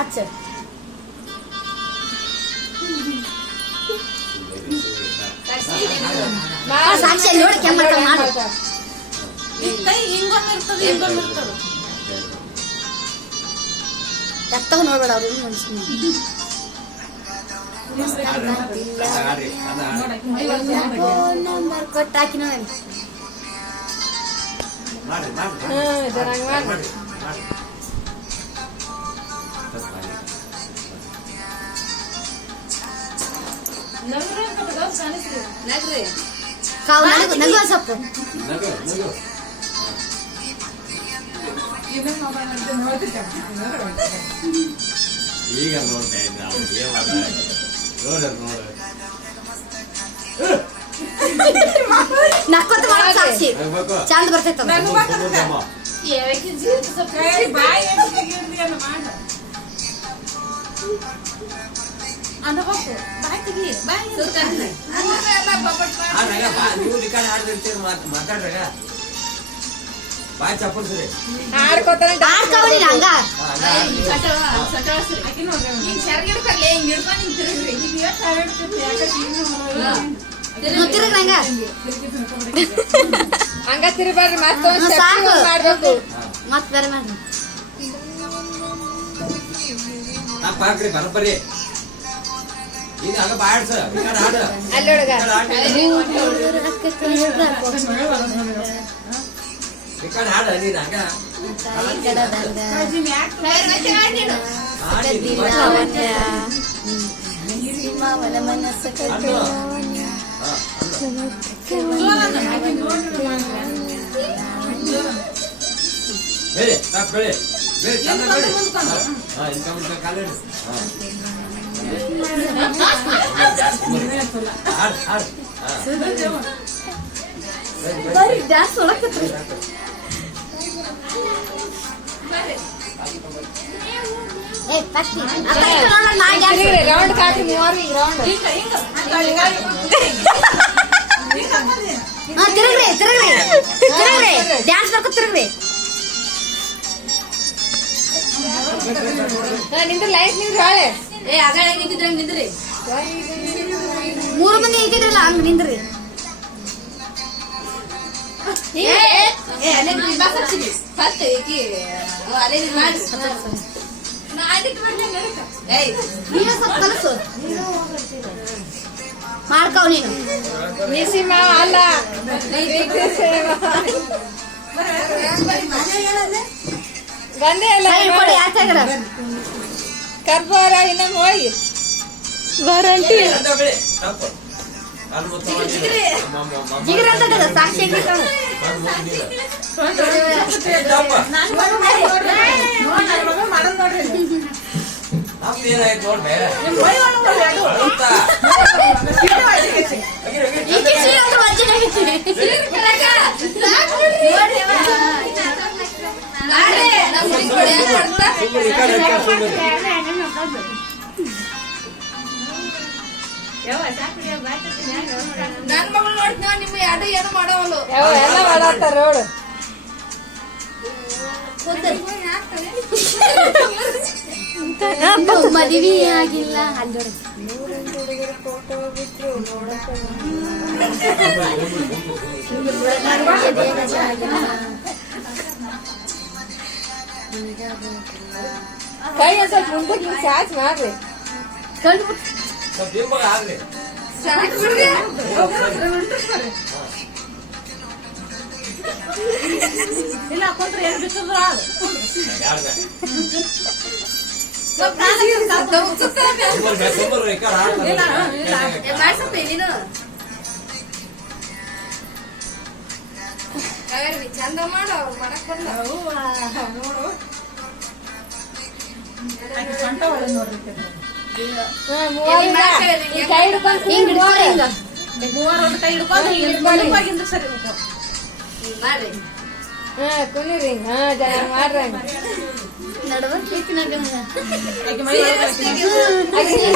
अच्छा ಸಾಕ್ಷಿ ನೋಡಿ ಕೆಮ್ಮ ಮಾಡು ಎತ್ತಗ ನೋಡ್ಬೇಡ ಅವ್ರು ನಂಬರ್ ಕೊಟ್ಟು ಹಾಕಿ ನೋಡಿ ನಗು ಸ್ವಲ್ಪ ಈಗ ನೋಡ್ತಾ ಇದ್ದ ನಕ್ಕೊತ್ತ ಮಾಡೋ ಸಾಕ್ಷಿ ಚಂದ ಬರ್ತೈತ ಮಾತಾಡ್ರಾಗ ಬಾಯ್ ಚಪ್ಪಲ್ಸ್ರಿ ಆಡ್ಕೊಬಡಿ ಹಂಗ ತಿರುಗ್ರಂಗ ಹಂಗ ತಿರುಗ್ಬಾರ್ರಿ ಮಾಡ್ಬೇಕು ಮತ್ ಬೇರೆ ಮಾಡ್ರಿ ಹಾಕ್ರಿ ಬರಬರಿ ಈಗ ಹಂಗ ಬಾಡ್ಸ ಹಾಡು ಅಲ್ಲೊಳಗ ರಿಕಾರ್ಡ್ ಹಾಡು ನೀನು ಹಂಗ ಮನಸ್ಸು ಬೇರೆ ಬೇರೆ ಬೇರೆ ಚಂದ ಬೇರೆ ಇಂಥ ಕಾಲೇಜ್ ಹಾಡು ಹಾಡು ಡ್ಯಾನ್ಸ್ ಹೊಡಕತ್ರಿ ರೌಂಡ್ ಕಾಟ್ರಿ ಮೂವರಿಗೆ ರೌಂಡ್ ತಿರುಗ್ರಿ ತಿರುಗ್ರಿ ತಿರುಗ್ರಿ ಡ್ಯಾನ್ಸ್ ಮಾಡ್ಕೊ ತಿರುಗ್ರಿ ನಿಂದ್ರ ಲೈಟ್ ನಿಂದ್ರ ಹಾಳೆ ನಿಂದ್ರಿ 3 ಮಂದಿ ಇದ್ದಿದ್ರಲ್ಲ ಹಂಗ ನಿಂದ್ರಿ ಕಲಸು ಮಾಡ್ಕವ್ ನೀನು ನಿಸಿಮ ಅಲ್ಲ ಗಂದೆ ಅಲ್ಲ ಕರ್ಬಾರ ಇನ್ನೊಮ್ಮೆ ಹೋಗಿ ವಾರಂಟಿ ಸಾಕ್ಷಿ ನನ್ ಮಗಳು ನೋಡ್ತೀವ ನಿಮ್ಮ ಎರಡು ಏನು ಮಾಡೋವಲ್ಲ ಎಲ್ಲ ಮಾಡತ್ತಾರ ನೋಡು ಮದುವೆ ಆಗಿಲ್ಲ ಅಲ್ಲಿ ಕೈ ಒಂದ್ ಸ್ವಲ್ಪ ಮುಂದಕ್ಕೆ ಚಾರ್ಜ್ ಮಾಡ್ರಿ ಇಲ್ಲ ಕೊಂಡ್ರೆ ಏನು ಬಿತ್ತದ ಚಂದ ಮಾಡ ಮಾಡಕ್ ಬಂದ ಕುನಿರಿ ಜನ ಮಾಡ್ರಿ ನಡುವ